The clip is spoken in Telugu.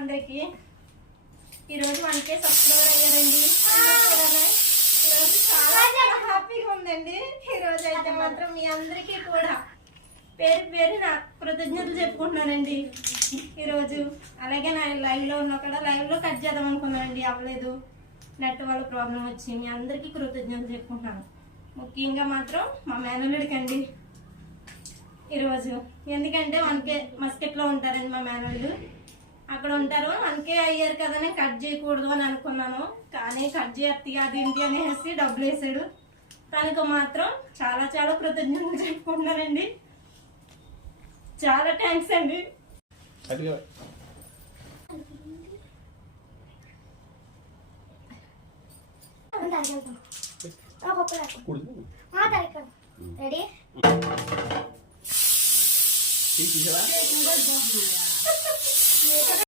అందరికి ఈరోజు 1K సబ్స్క్రైబర్ అయ్యారండి. ఈరోజు చాలా హ్యాపీగా ఉందండి. ఈరోజు అయితే మాత్రం మీ అందరికీ కూడా పేరు పేరు నా కృతజ్ఞతలు చెప్పుకుంటున్నానండి ఈరోజు. అలాగే నా లైవ్లో ఉన్నా కూడా లైవ్లో కట్ చేద్దాం అనుకున్నానండి, అవ్వలేదు. నెట్ వల్ల ప్రాబ్లం వచ్చి మీ అందరికీ కృతజ్ఞతలు చెప్పుకుంటున్నాను. ముఖ్యంగా మాత్రం మా మేనల్లుడికి అండి ఈరోజు. ఎందుకంటే 1K మస్కెట్లో ఉంటారండి మా మేనల్లుడు, అక్కడ ఉంటారు. 1K అయ్యారు కదని కట్ చేయకూడదు అని అనుకున్నాను, కానీ కట్ చేస్తే అదేంటి అనేసి డబ్బులు వేసాడు. తనకు మాత్రం చాలా చాలా కృతజ్ఞతలు చెప్పుకుంటున్నానండి. చాలా థ్యాంక్స్ అండి. రెడీ